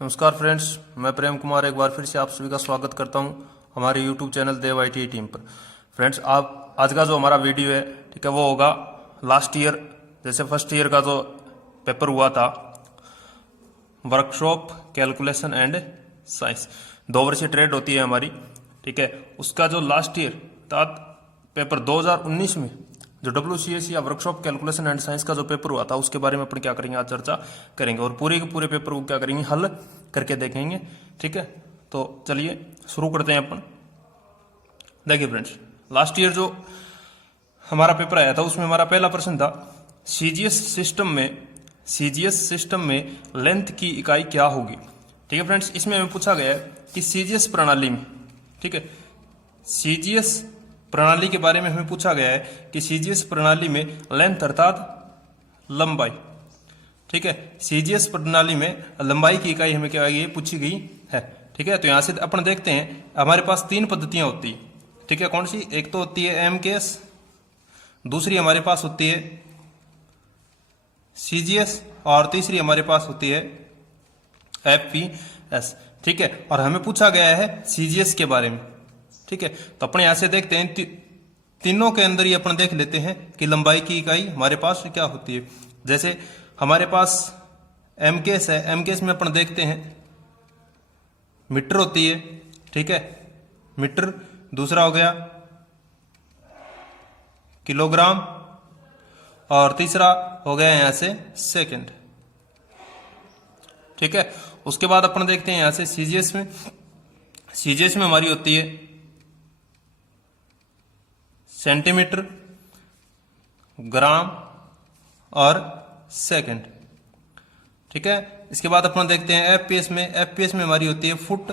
नमस्कार फ्रेंड्स, मैं प्रेम कुमार एक बार फिर से आप सभी का स्वागत करता हूं हमारे YouTube channel Dev IT team पर। फ्रेंड्स, आप आज का जो हमारा वीडियो है, ठीक है, वो होगा लास्ट ईयर जैसे फर्स्ट ईयर का जो पेपर हुआ था, वर्कशॉप कैलकुलेशन एंड साइंस। 2 वर्षीय ट्रेड होती है हमारी, ठीक है। उसका जो लास्ट ईयर था पेपर 2019 में जो WCS या वर्कशॉप कैलकुलेशन एंड साइंस का जो पेपर हुआ था, उसके बारे में अपन क्या करेंगे, आज चर्चा करेंगे और पूरे के पूरे पेपर को क्या करेंगे, हल करके देखेंगे, ठीक है। तो चलिए शुरू करते हैं अपन। देखिए फ्रेंड्स, लास्ट ईयर जो हमारा पेपर आया था उसमें हमारा पहला प्रश्न था सीजीएस सिस्टम में लेंथ की इकाई क्या होगी, ठीक है फ्रेंड्स। इसमें हमें पूछा गया है कि सीजीएस प्रणाली में, ठीक है, सीजीएस प्रणाली के बारे में हमें पूछा गया है कि सीजीएस प्रणाली में लेंथ अर्थात लंबाई, ठीक है, सीजीएस प्रणाली में लंबाई की इकाई हमें क्या ये पूछी गई है, ठीक है। तो यहां से अपन देखते हैं हमारे पास 3 पद्धतियां होती है, ठीक है। कौन सी? एक तो होती है एमकेएस, दूसरी हमारे पास होती है सीजीएस और तीसरी हमारे पास होती है एफपीएस, ठीक है। और हमें पूछा गया है सीजीएस के बारे में, ठीक है। तो अपने यहां से देखते हैं तीनों के अंदर ही अपन देख लेते हैं कि लंबाई की इकाई हमारे पास क्या होती है। जैसे हमारे पास एमकेएस है, एमकेएस में अपन देखते हैं मीटर होती है, ठीक है, मीटर। दूसरा हो गया किलोग्राम और तीसरा हो गया यहां से सेकंड, ठीक है। उसके बाद अपन देखते हैं यहां से सीजीएस में हमारी होती है सेंटीमीटर, ग्राम और सेकंड, ठीक है। इसके बाद अपन देखते हैं एफपीएस में हमारी होती है फुट,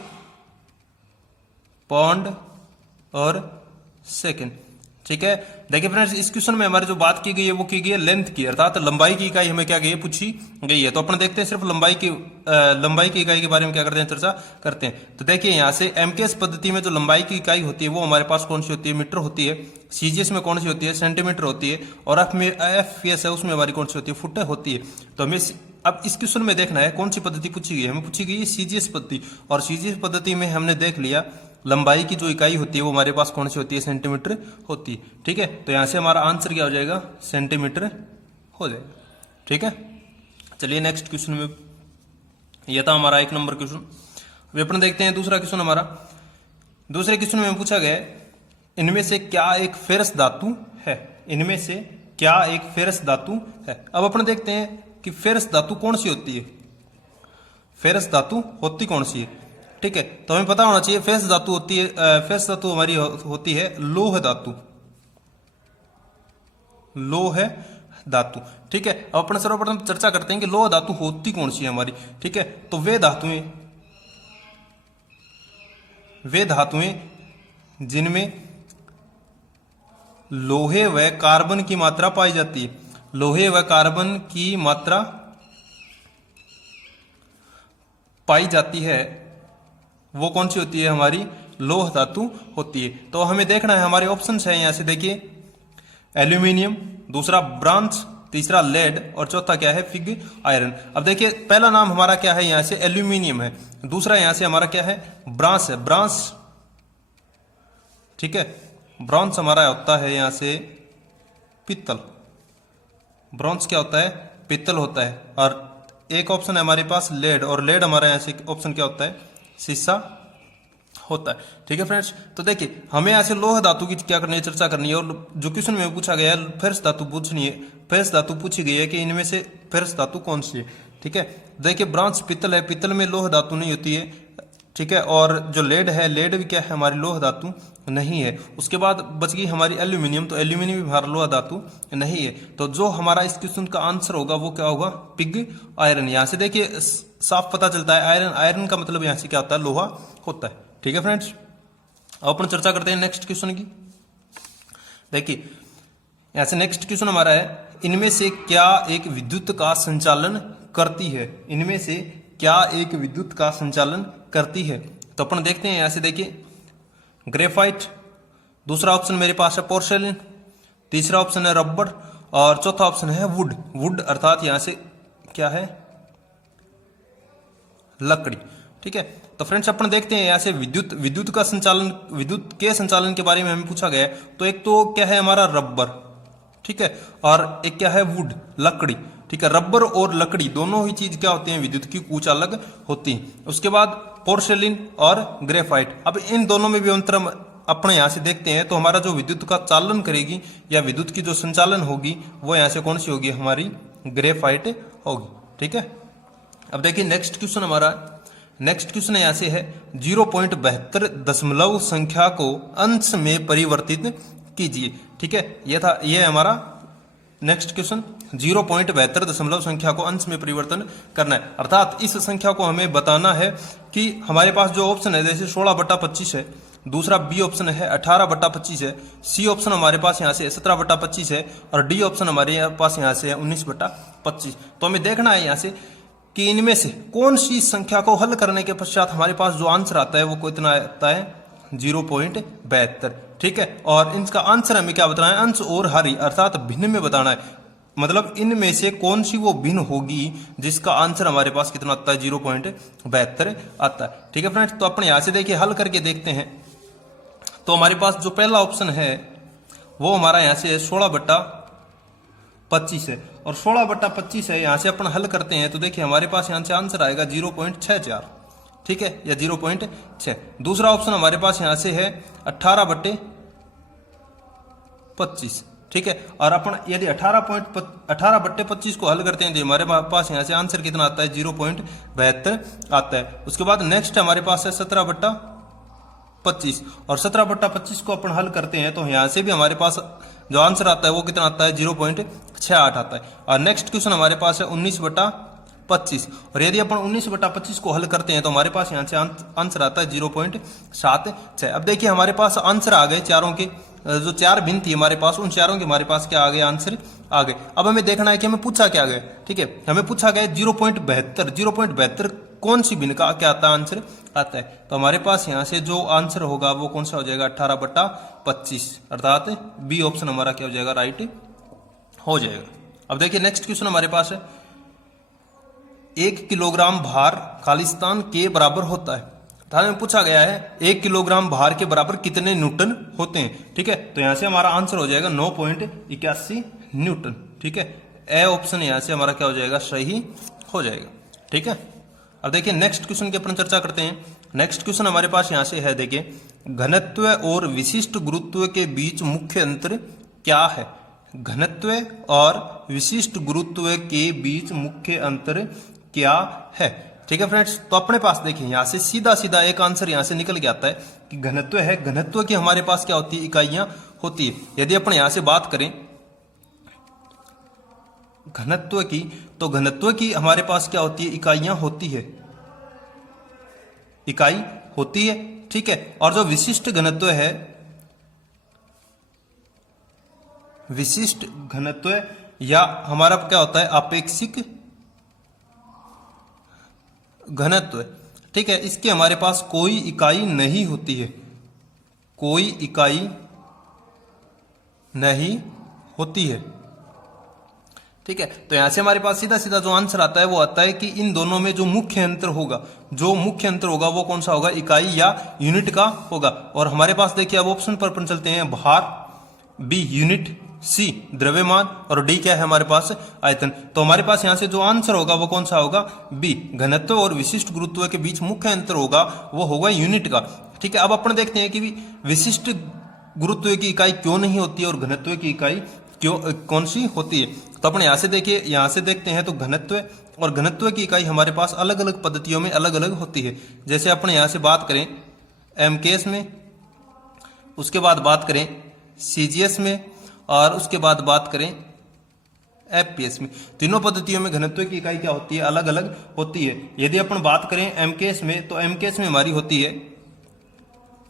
पाउंड और सेकंड, ठीक है। देखिए फ्रेंड्स, इस क्वेश्चन में हमारी जो बात की गई है वो की गई है लेंथ की, अर्थात लंबाई की इकाई हमें क्या गई है, पूछी गई है। तो अपन देखते हैं सिर्फ लंबाई की इकाई के बारे में क्या करते हैं, चर्चा करते हैं। तो देखिए यहां से एमकेएस पद्धति में जो लंबाई की इकाई होती है वो हमारे पास कौन सी होती है, मीटर होती है। सीजीएस में कौन सी होती है, सेंटीमीटर होती है। और एफपीएस है उसमें हमारी कौन सी होती है, फुट होती है। तो हमें अब इस क्वेश्चन में देखना है कौन सी पद्धति पूछी गई है। हमें पूछी गई है सीजीएस पद्धति, और सीजीएस पद्धति में हमने देख लिया लंबाई की जो इकाई होती है वो हमारे पास कौन सी होती है, सेंटीमीटर होती है, ठीक है। तो यहां से हमारा आंसर क्या हो जाएगा, सेंटीमीटर हो जाएगा, ठीक है। चलिए नेक्स्ट क्वेश्चन में, यह था हमारा 1 नंबर क्वेश्चन। अभी अपन देखते हैं दूसरा क्वेश्चन हमारा। दूसरे क्वेश्चन में पूछा गया है इनमें से क्या एक फेरस धातु है, इनमें से क्या एक फेरस धातु है। अब अपन देखते हैं कि फेरस धातु कौन सी होती है, फेरस धातु होती कौन सी है, ठीक है। तो हमें पता होना चाहिए फेरस धातु होती है, फेरस धातु हमारी होती है लोह धातु, लोह धातु, ठीक है। अब अपन सर्वप्रथम चर्चा करते हैं कि लोह धातु होती कौन सी है हमारी, ठीक है। तो वे धातुएं जिनमें लोहे व कार्बन की मात्रा पाई जाती है, लोहे व कार्बन की मात्रा पाई जाती है, वो कौन सी होती है, हमारी लोह धातु होती है। तो हमें देखना है हमारे ऑप्शन है, यहां से देखिए एल्यूमिनियम, दूसरा ब्रांस, तीसरा लेड और चौथा क्या है, पिग आयरन। अब देखिए पहला नाम हमारा क्या है, यहां से एल्यूमिनियम है, दूसरा यहां से हमारा क्या है, ब्रांस है, ब्रांस, ठीक है। ब्रॉन्ज हमारा होता है यहां से पित्तल, ब्रॉन्ज क्या होता है, पित्तल होता है। और एक ऑप्शन है हमारे पास लेड, और लेड हमारा यहां से ऑप्शन क्या होता है, शीशा होता है, ठीक है फ्रेंड्स। तो देखिए हमें यहां से लोह धातु की क्या करनी है, चर्चा करनी है। और जो क्वेश्चन में पूछा गया है फेरस धातु पूछनी है, फेरस धातु पूछी गई है कि इनमें से फेरस धातु कौन सी है, ठीक है। देखिए ब्रांस पित्तल है, पित्तल में लोह धातु नहीं होती है, ठीक है। और जो लेड है, लेड भी क्या है, हमारी लोह धातु नहीं है। उसके बाद बच गई हमारी एल्यूमिनियम, तो एल्यूमिनियम भी हमारा लोह धातु नहीं है। तो जो हमारा इस क्वेश्चन का आंसर होगा वो क्या होगा, पिग आयरन। यहां से देखिए साफ पता चलता है आयरन, आयरन का मतलब यहां से क्या होता है, लोहा होता है, ठीक है फ्रेंड्स। अब अपन चर्चा करते हैं नेक्स्ट क्वेश्चन की। देखिए यहां से नेक्स्ट क्वेश्चन हमारा है इनमें से क्या एक विद्युत का संचालन करती है, इनमें से क्या एक विद्युत का संचालन करती है। तो अपन देखते हैं यहां से देखिए ग्रेफाइट, दूसरा ऑप्शन मेरे पास है पोर्सेलिन, तीसरा ऑप्शन है रबर और चौथा ऑप्शन है वुड। वुड अर्थात यहां से क्या है, लकड़ी। ठीक है, तो फ्रेंड्स अपन देखते हैं यहाँ से विद्युत का संचालन, विद्युत के संचालन के बारे में हमें पूछा गया है। तो एक तो क्या है हमारा रबर, ठीक है, और एक क्या है वुड, लकड़ी। ठीक है, रबर और लकड़ी दोनों ही चीज क्या होती हैं, विद्युत की कुछ अलग होती है। उसके बाद पोर्सेलिन और ग्रेफाइट। अब इन दोनों में भी अंतर अपने यहाँ से देखते हैं। तो हमारा जो विद्युत का चालन करेगी या विद्युत की जो संचालन होगी वो यहाँ से कौन सी होगी, हमारी ग्रेफाइट होगी। ठीक है, अब देखिए नेक्स्ट क्वेश्चन हमारा, नेक्स्ट क्वेश्चन यहाँ से है 0.72 दशमलव संख्या को अंश में परिवर्तित कीजिए। ठीक है, ये हमारा नेक्स्ट क्वेश्चन। 0.72 दशमलव संख्या को अंश में परिवर्तन करना है, अर्थात इस संख्या को हमें बताना है कि हमारे पास जो ऑप्शन है जैसे 16/25 है, दूसरा बी ऑप्शन है 18/25 है, सी ऑप्शन हमारे पास यहाँ से 17/25 है और डी ऑप्शन हमारे पास यहाँ से है 19/25। तो हमें देखना है यहाँ से कि इनमें से कौन सी संख्या को हल करने के पश्चात हमारे पास जो आंसर आता है वो कितना आता है, 0.72। ठीक है, और इनका आंसर हमें क्या बताना है, अंश और हरी अर्थात भिन्न में बताना है। मतलब इनमें से कौन सी वो भिन्न होगी जिसका आंसर हमारे पास कितना आता है, 0.72 आता है। ठीक है फ्रेंड्स, तो अपने यहां से देखिए हल करके देखते हैं। तो हमारे पास जो पहला ऑप्शन है वो हमारा यहां से 16/25 है और 16/25 है, यहां से अपन हल करते हैं तो देखिए हमारे पास यहां से आंसर आएगा 0.64। ठीक है, या 0.6। दूसरा ऑप्शन हमारे पास यहां से है 18/25। ठीक है, और अपन यदि 18/25 को हल करते हैं तो हमारे पास यहां से आंसर कितना आता है, 0.72 आता है। उसके बाद नेक्स्ट हमारे पास है 17/25 और 17/25 को अपन हल करते हैं तो यहां से भी हमारे पास जो आंसर आता है वो कितना आता है, 0.68 आता है। और नेक्स्ट क्वेश्चन हमारे पास है 19/25 और यदि अपन 19/25 को हल करते हैं तो हमारे पास यहाँ से आंसर आता है 0.76। अब देखिए हमारे पास आंसर आ गए चारों के, जो चार भिन्न थी हमारे पास, उन चारों के हमारे पास क्या आ गए, आंसर आ गए। अब हमें देखना है कि हमें पूछा क्या गया। ठीक है, हमें पूछा गया 0.72 कौन सी भिन्न का क्या आता है, आंसर आता है। तो हमारे पास यहाँ से जो आंसर होगा वो कौन सा हो जाएगा, 18/25 अर्थात बी ऑप्शन हमारा क्या हो जाएगा, राइट हो जाएगा। अब देखिए नेक्स्ट क्वेश्चन हमारे पास है 1 किलोग्राम भार खालिस्तान के बराबर होता है। में पूछा गया है 1 किलोग्राम भार के बराबर कितने न्यूटन होते हैं। ठीक है, तो यहां से हमारा आंसर हो जाएगा 9.81 न्यूटन। ठीक है, ए ऑप्शन यहां से हमारा क्या हो जाएगा, सही हो जाएगा। ठीक है, अब देखिए नेक्स्ट क्वेश्चन की अपन चर्चा करते हैं। नेक्स्ट क्वेश्चन हमारे पास यहां से है, देखिए घनत्व और विशिष्ट गुरुत्व के बीच मुख्य अंतर क्या है। घनत्व और विशिष्ट गुरुत्व के बीच मुख्य अंतर क्या है। ठीक है फ्रेंड्स, तो अपने पास देखिए यहां से सीधा सीधा एक आंसर यहां से निकल के आता है कि घनत्व है, घनत्व की हमारे पास क्या होती है, इकाइयां होती है। यदि अपन यहां से बात करें घनत्व की, तो घनत्व की हमारे पास क्या होती है, इकाइयां होती है, इकाई होती है। ठीक है, और जो विशिष्ट घनत्व है, विशिष्ट घनत्व या हमारा क्या होता है, आपेक्षिक घनत्व। ठीक है, इसके हमारे पास कोई इकाई नहीं होती है, कोई इकाई नहीं होती है। ठीक है, तो यहां से हमारे पास सीधा सीधा जो आंसर आता है वो आता है कि इन दोनों में जो मुख्य अंतर होगा, जो मुख्य अंतर होगा वो कौन सा होगा, इकाई या यूनिट का होगा। और हमारे पास देखिए अब ऑप्शन पर अपन चलते हैं, भार, बी यूनिट, सी द्रव्यमान और डी क्या है हमारे पास, आयतन। तो हमारे पास यहां से जो आंसर होगा वो कौन सा होगा, बी। घनत्व और विशिष्ट गुरुत्व के बीच मुख्य अंतर होगा वो होगा यूनिट का। ठीक है, अब अपन देखते हैं कि विशिष्ट गुरुत्व की इकाई क्यों नहीं होती है और घनत्व की इकाई क्यों कौन सी होती है। तो अपन यहां से देखिए, यहां से देखते हैं तो घनत्व और घनत्व की इकाई हमारे पास अलग अलग पद्धतियों में अलग अलग होती है। जैसे अपन यहां से बात करें एमकेएस में, उसके बाद बात करें सीजीएस में और उसके बाद बात करें एफपीएस में। तीनों पद्धतियों में घनत्व की इकाई क्या होती है, अलग अलग होती है। यदि अपन बात करें एमकेएस में, तो एमकेएस में हमारी होती है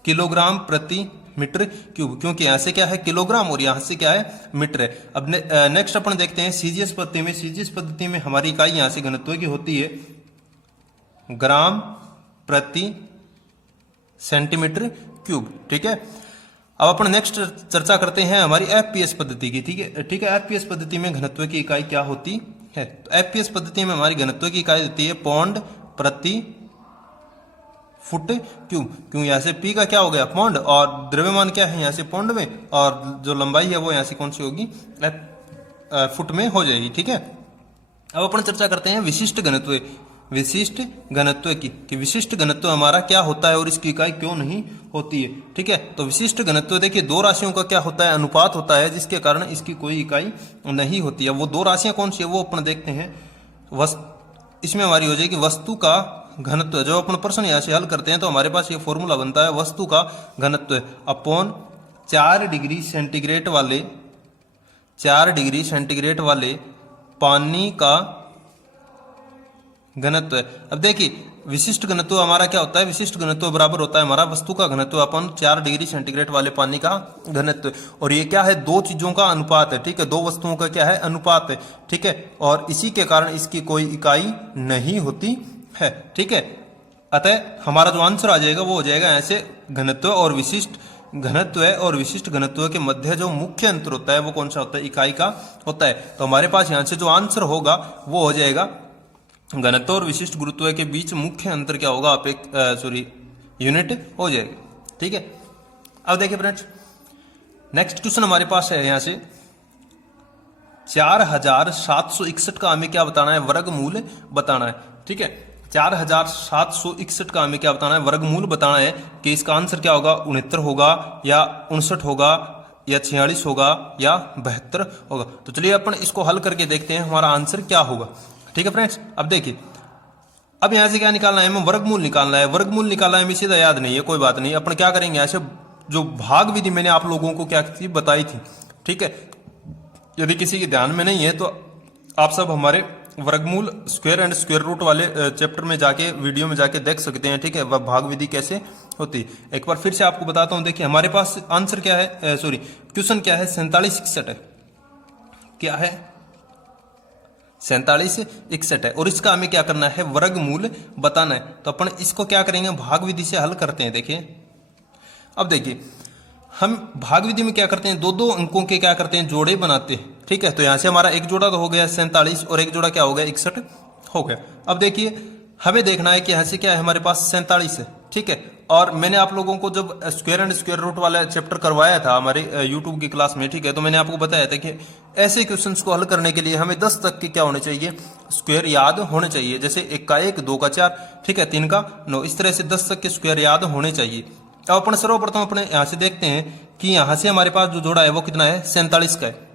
किलोग्राम प्रति मीटर क्यूब, क्योंकि यहां से क्या है किलोग्राम और यहां से क्या है मीटर है। अब नेक्स्ट अपन देखते हैं सीजीएस पद्धति में। सीजीएस पद्धति में हमारी इकाई यहां से घनत्व की होती है ग्राम प्रति सेंटीमीटर क्यूब। ठीक है, अब अपन नेक्स्ट चर्चा करते हैं हमारी एफपीएस पद्धति की। ठीक है, एफपीएस पद्धति में घनत्व की इकाई क्या होती है। तो एफपीएस पद्धति में हमारी घनत्व की इकाई होती है पौंड प्रति फुट क्यूब। क्यों यहाँ से पी का क्या हो गया पौंड और द्रव्यमान क्या है यहाँ से पौंड में, और जो लंबाई है वो यहाँ से कौन सी होगी फुट में हो जाएगी। ठीक है, अब अपन चर्चा करते हैं विशिष्ट घनत्व, विशिष्ट घनत्व की कि विशिष्ट घनत्व हमारा क्या होता है और इसकी इकाई क्यों नहीं होती है। ठीक है, तो विशिष्ट घनत्व देखिए दो राशियों का क्या होता है अनुपात होता है, जिसके कारण इसकी कोई इकाई नहीं होती है। वो दो राशियां कौन सी है वो अपन देखते हैं। इसमें हमारी हो जाएगी वस्तु का घनत्व। जो अपन प्रश्न यहाँ से हल करते हैं तो हमारे पास ये फॉर्मूला बनता है वस्तु का घनत्व अपॉन 4 डिग्री सेंटीग्रेड वाले 4 डिग्री सेंटीग्रेड वाले पानी का घनत्व। अब देखिए विशिष्ट घनत्व हमारा क्या होता है, विशिष्ट घनत्व बराबर होता है हमारा वस्तु का घनत्व अपन 4 डिग्री सेंटीग्रेड वाले पानी का घनत्व। और ये क्या है, दो चीजों का अनुपात है। ठीक है, दो वस्तुओं का क्या है अनुपात है। ठीक है, और इसी के कारण इसकी कोई इकाई नहीं होती है। ठीक है, अतः हमारा जो आंसर आ जाएगा वो हो जाएगा ऐसे घनत्व और विशिष्ट घनत्व है और विशिष्ट घनत्व के मध्य जो मुख्य अंतर होता है वो कौन सा होता है, इकाई का होता है। तो हमारे पास यहाँ से जो आंसर होगा वो हो जाएगा घनत्व और विशिष्ट गुरुत्व के बीच मुख्य अंतर क्या होगा, यूनिट हो जाएगा। ठीक है, अब देखिए फ्रेंड्स नेक्स्ट क्वेश्चन हमारे पास है यहाँ से 4761 का हमें क्या बताना है, वर्गमूल बताना है। ठीक है, 4761 का हमें क्या बताना है, वर्गमूल बताना है कि इसका आंसर क्या होगा, 69 होगा या 59 होगा या 46 होगा या 72 होगा। तो चलिए अपन इसको हल करके देखते हैं हमारा आंसर क्या होगा। ठीक है फ्रेंड्स, अब देखिए अब यहां से क्या निकालना है, हमें वर्गमूल निकालना है। वर्गमूल निकालना है हमें सीधा याद नहीं है, कोई बात नहीं, अपन क्या करेंगे ऐसे जो भाग विधि मैंने आप लोगों को क्या थी बताई थी। ठीक है, यदि किसी के ध्यान में नहीं है तो आप सब हमारे वर्गमूल स्क्वायर एंड स्क्वायर रूट वाले चैप्टर में जाके वीडियो में जाके देख सकते हैं। ठीक है, वह भाग विधि कैसे होती है एक बार फिर से आपको बताता हूं। देखिए हमारे पास आंसर क्या है, क्वेश्चन क्या है, 4761 है। क्या है, 4761 है और इसका हमें क्या करना है, वर्गमूल बताना है। तो अपन इसको क्या करेंगे, भाग विधि से हल करते हैं। देखिए अब देखिए हम भाग विधि में क्या करते हैं, दो दो अंकों के क्या करते हैं, जोड़े बनाते हैं। ठीक है, तो यहां से हमारा एक जोड़ा तो हो गया 47 और एक जोड़ा क्या हो गया 61 हो गया। अब देखिए हमें देखना है कि यहां से क्या है, हमारे पास 47 है। ठीक है, और मैंने आप लोगों को जब स्क्वायर एंड स्क्वायर रूट वाला चैप्टर करवाया था हमारे यूट्यूब की क्लास में, ठीक है, तो मैंने आपको बताया था कि ऐसे क्वेश्चंस को हल करने के लिए हमें 10 तक के क्या होने चाहिए, स्क्वायर याद होने चाहिए। जैसे 1 का 1, 2 का 4, ठीक है, 3 का 9, इस तरह से 10 तक के स्क्वायर याद होने चाहिए। अब अपन सर्वप्रथम अपने यहां से देखते हैं कि यहां से हमारे पास जो जोड़ा है वो कितना है, 47 का है।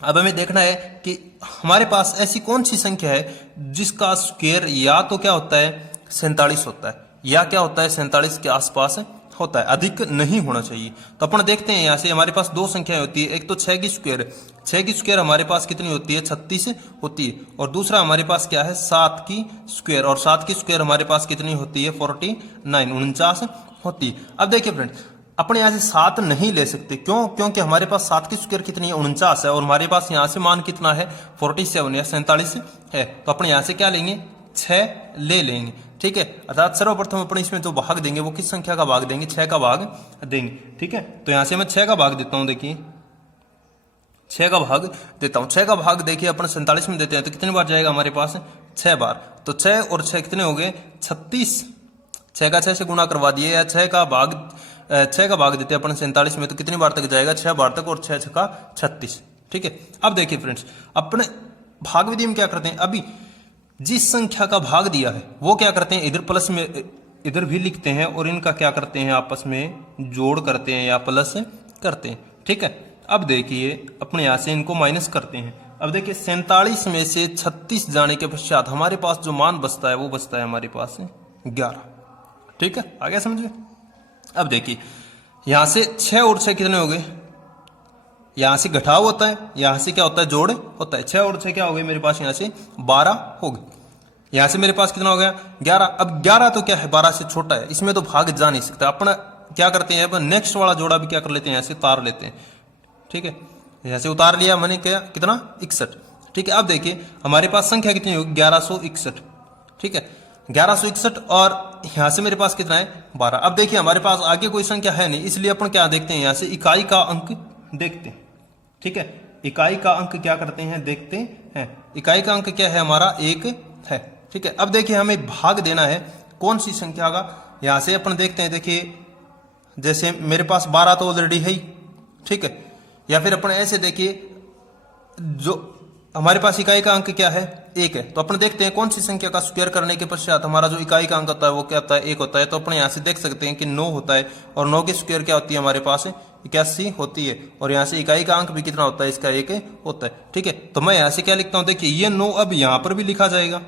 अब हमें देखना है कि हमारे पास ऐसी कौन सी संख्या है जिसका स्क्वायर या तो क्या होता है 47 होता है या क्या होता है 47 के आसपास होता है, अधिक नहीं होना चाहिए। तो अपन देखते हैं यहां से हमारे पास दो संख्याएं होती है, एक तो 6 की स्क्वायर, 6 की स्क्वायर हमारे पास कितनी होती है, 36 होती है। और दूसरा हमारे पास क्या है 7 की स्क्वायर, और 7 की स्क्वायर हमारे पास कितनी होती है 49 49 होती है। अब देखिए फ्रेंड्स अपने यहाँ से 7 नहीं ले सकते, क्यों, क्योंकि हमारे पास 7 की स्क्वायर कितनी है 49 है और हमारे पास यहाँ से मान कितना है 47 या 47 है। तो अपने यहाँ से क्या लेंगे 6 ले लेंगे। ठीक है, अर्थात सर्वप्रथम अपने इसमें जो भाग देंगे वो किस संख्या का भाग देंगे, 6 का भाग देंगे। ठीक है, तो यहां से मैं 6 का भाग देता हूं। देखिए 6 का भाग देता हूं, 6 का भाग देखिए अपन 47 में देते हैं तो कितनी बार जाएगा हमारे पास 6 बार। तो 6 और 6 कितने हो गए 36, 6 का 6 से गुणा करवा दिए या 6 का भाग देते हैं अपन 47 में तो कितनी बार तक जाएगा 6 बार तक, और 6 का 36। ठीक है, अब देखिए फ्रेंड्स अपने भाग विधि में क्या करते हैं, अभी जिस संख्या का भाग दिया है वो क्या करते हैं इधर प्लस में इधर भी लिखते हैं और इनका क्या करते हैं आपस में जोड़ करते हैं या प्लस करते हैं। ठीक है, अब देखिए अपने यहां से इनको माइनस करते हैं। अब देखिए 47 में से 36 जाने के पश्चात हमारे पास जो मान बचता है वो बचता है हमारे पास 11। ठीक है, आ गया समझ में। अब देखिए यहां से 6 और 6 कितने हो गए, यहां से घटाव होता है, यहां से क्या होता है जोड़ होता है। 6 और 6 क्या हो गए मेरे पास, यहां से 12 हो गए, यहां से मेरे पास कितना हो गया 11। अब 11 तो क्या है 12 से छोटा है, इसमें तो भाग जा नहीं सकता। अपना क्या करते हैं अपन नेक्स्ट वाला जोड़ा भी क्या कर लेते हैं, यहां से उतार लेते हैं। ठीक है, यहां से उतार लिया मैंने, क्या कितना 61। ठीक है, अब देखिए हमारे पास संख्या कितनी होगी 1161। ठीक है, 1161 और यहां से मेरे पास कितना है 12। अब देखिए हमारे पास आगे कोई संख्या है नहीं, इसलिए अपन क्या देखते हैं यहां से इकाई का अंक देखते हैं। ठीक है, इकाई का अंक क्या करते हैं देखते हैं। इकाई का अंक क्या है हमारा 1 है। ठीक है, अब देखिए हमें भाग देना है कौन सी संख्या का, यहां से अपन देखते हैं, देखिए जैसे मेरे पास 12 तो ऑलरेडी है ही, ठीक है। या फिर अपन ऐसे देखिए, जो हमारे पास इकाई का अंक क्या है, 1 है, तो अपन देखते हैं कौन सी संख्या का स्क्वायर करने के पश्चात हमारा जो इकाई का अंक होता है वो क्या होता है, 1 होता है। तो अपन यहाँ से देख सकते हैं कि 9 होता है, और 9 की स्क्वायर क्या होती है हमारे पास, 81 होती है। और यहाँ से इकाई का अंक भी कितना होता है, इसका 1 होता है, ठीक है। तो मैं यहाँ से क्या लिखता हूँ, देखिए ये 9 अब यहाँ पर भी लिखा जाएगा,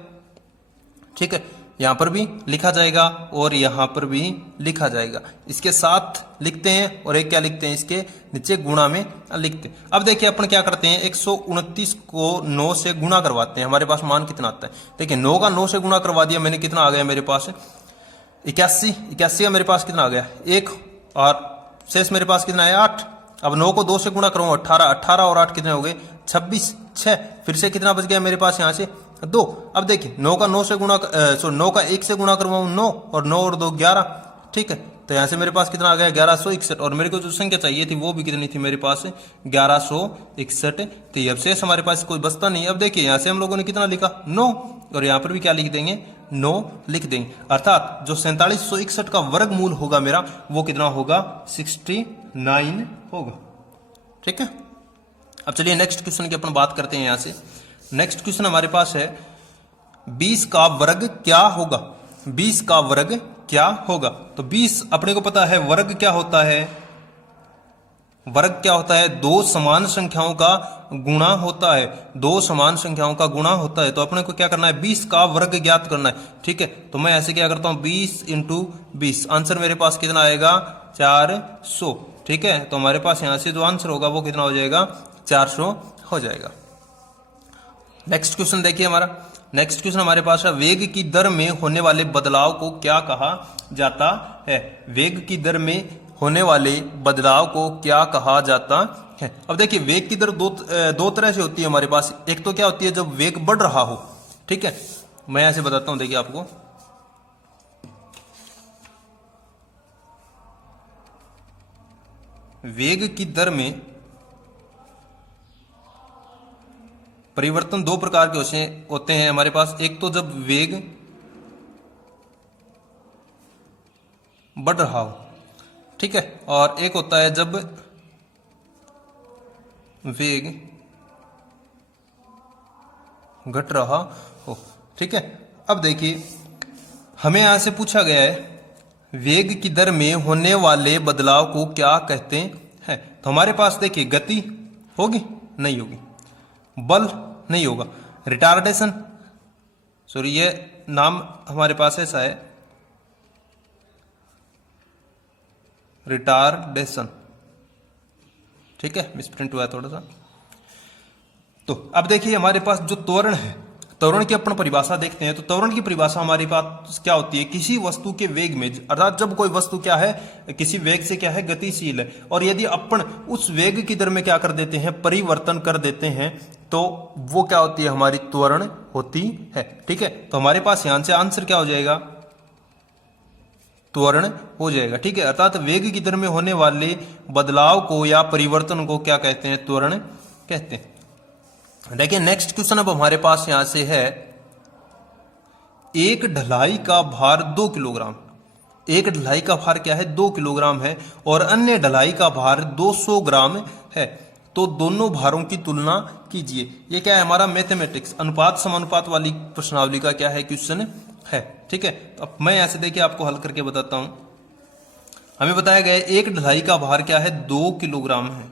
ठीक है, यहां पर भी लिखा जाएगा और यहां पर भी लिखा जाएगा। इसके साथ लिखते हैं और एक क्या लिखते हैं, इसके नीचे गुणा में लिखते हैं। अब देखिए अपन क्या करते हैं, 129 को 9 से गुणा करवाते हैं, हमारे पास मान कितना आता है। देखिए 9 का 9 से गुणा करवा दिया मैंने, कितना आ गया मेरे पास 81। 81 का मेरे पास कितना आ गया 1, और शेष मेरे पास कितना है 8। अब 9 को 2 से गुणा करूंगा 18, 18 और 8 कितने हो गए 26, 6, फिर से कितना बच गया मेरे पास यहाँ से 2। अब देखिए 9 का 9 से गुणा 9 का 1 से गुणा करवाऊं 9, और 9 और 2 11, ठीक है। तो यहाँ से मेरे पास कितना आ गया 1161, और मेरे को जो संख्या चाहिए थी वो भी कितनी थी मेरे पास 1161 थी। अब शेष हमारे पास कोई बचता नहीं। अब देखिए यहाँ से हम लोगों ने कितना लिखा 9, और यहाँ पर भी क्या लिख देंगे 9 लिख देंगे, अर्थात जो 4761 का वर्गमूल होगा मेरा वो कितना होगा 69 होगा, ठीक है। अब चलिए नेक्स्ट क्वेश्चन की अपन बात करते हैं। यहां से नेक्स्ट क्वेश्चन हमारे पास है 20 का वर्ग क्या होगा, 20 का वर्ग क्या होगा। तो 20 अपने को पता है वर्ग क्या होता है, वर्ग क्या होता है, दो समान संख्याओं का गुणा होता है, दो समान संख्याओं का गुणा होता है। तो अपने को क्या करना है 20 का वर्ग ज्ञात करना है, ठीक है। तो मैं ऐसे क्या करता हूं 20 × 20, आंसर मेरे पास कितना आएगा 400, ठीक है। तो हमारे पास यहां से जो आंसर होगा वो कितना हो जाएगा 400 हो जाएगा। नेक्स्ट क्वेश्चन देखिए हमारा, नेक्स्ट क्वेश्चन हमारे पास है वेग की दर में होने वाले बदलाव को क्या कहा जाता है। वेग की दर में होने वाले बदलाव को क्या कहा जाता है। अब देखिए वेग की दर दो तरह से होती है हमारे पास। एक तो क्या होती है जब वेग बढ़ रहा हो, ठीक है, मैं ऐसे बताता हूं, देखिए आपको वेग की दर में परिवर्तन दो प्रकार के होते हैं हमारे पास। एक तो जब वेग बढ़ रहा हो, ठीक है, और एक होता है जब वेग घट रहा हो, ठीक है। अब देखिए हमें यहां से पूछा गया है वेग की दर में होने वाले बदलाव को क्या कहते हैं। तो हमारे पास देखिए गति होगी नहीं होगी, बल नहीं होगा, रिटार्डेशन, सॉरी ये नाम हमारे पास ऐसा है रिटार्डेशन, ठीक है, मिसप्रिंट हुआ है थोड़ा सा। तो अब देखिए हमारे पास जो त्वरण है, त्वरण की अपन परिभाषा देखते हैं। तो त्वरण की परिभाषा हमारे पास क्या होती है, किसी वस्तु के वेग में, अर्थात जब कोई वस्तु क्या है किसी वेग से क्या है गतिशील है, और यदि अपन उस वेग की दर में क्या कर देते हैं परिवर्तन कर देते हैं तो वो क्या होती है हमारी त्वरण होती है, ठीक है। तो हमारे पास यहां से आंसर क्या हो जाएगा त्वरण हो जाएगा, ठीक है। अर्थात वेग की दर में होने वाले बदलाव को या परिवर्तन को क्या कहते हैं त्वरण कहते हैं। देखिए नेक्स्ट क्वेश्चन अब हमारे पास यहां से है एक ढलाई का भार 2 किलोग्राम, एक ढलाई का भार क्या है 2 किलोग्राम है, और अन्य ढलाई का भार 200 ग्राम है। तो दोनों भारों की तुलना कीजिए। ये क्या है हमारा मैथमेटिक्स अनुपात समानुपात वाली प्रश्नावली का क्या है क्वेश्चन है, ठीक है। तो अब मैं ऐसे देखिए आपको हल करके बताता हूं। हमें बताया गया है एक ढलाई का भार क्या है 2 किलोग्राम है,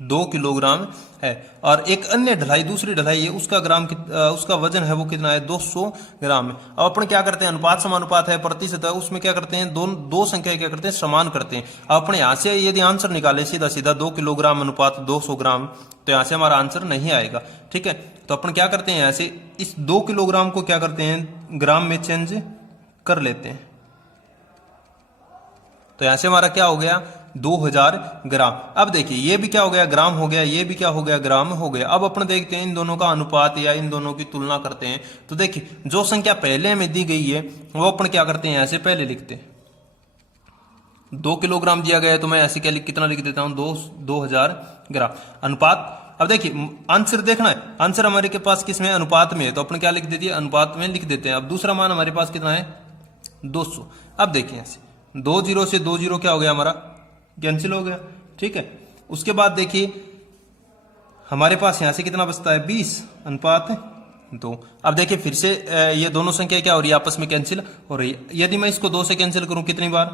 2 किलोग्राम है, और एक अन्य ढलाई दूसरी ढलाई है उसका उसका वजन है वो कितना है 200 ग्राम है। अब अपन क्या करते हैं अनुपात समानुपात है प्रतिशत है, उसमें क्या करते हैं दो संख्या क्या करते हैं समान करते हैं। अब अपने यहां से यदि आंसर निकाले सीधा सीधा 2 किलोग्राम अनुपात 200 ग्राम, तो यहां से हमारा आंसर नहीं आएगा, ठीक है। तो अपन क्या करते हैं यहां से इस 2 किलोग्राम को क्या करते हैं ग्राम में चेंज कर लेते हैं। तो यहां से हमारा क्या हो गया 2000 ग्राम। अब देखिए ये भी क्या हो गया ग्राम हो गया, ये भी क्या हो गया ग्राम हो गया। अब अपन देखते हैं इन दोनों का अनुपात या इन दोनों की तुलना करते हैं। तो देखिए जो संख्या पहले में दी गई है वो अपन क्या करते हैं ऐसे पहले लिखते हैं 2 किलोग्राम दिया गया है, तो मैं ऐसे क्या कितना लिख देता हूं 2000 ग्राम अनुपात। अब देखिए आंसर देखना है, आंसर हमारे के पास किस में अनुपात में है, तो अपन क्या लिख देते हैं अनुपात में लिख देते हैं। अब दूसरा मान हमारे पास कितना है 200। अब देखिए यहाँ से 2 जीरो से 2 जीरो क्या हो गया हमारा, कैंसिल हो गया। ठीक है, उसके बाद देखिए हमारे पास यहां से कितना बचता है, 20:2। अब देखिए फिर से ये दोनों संख्या क्या हो रही है, आपस में कैंसिल हो रही है। यदि मैं इसको 2 से कैंसिल करूं कितनी बार,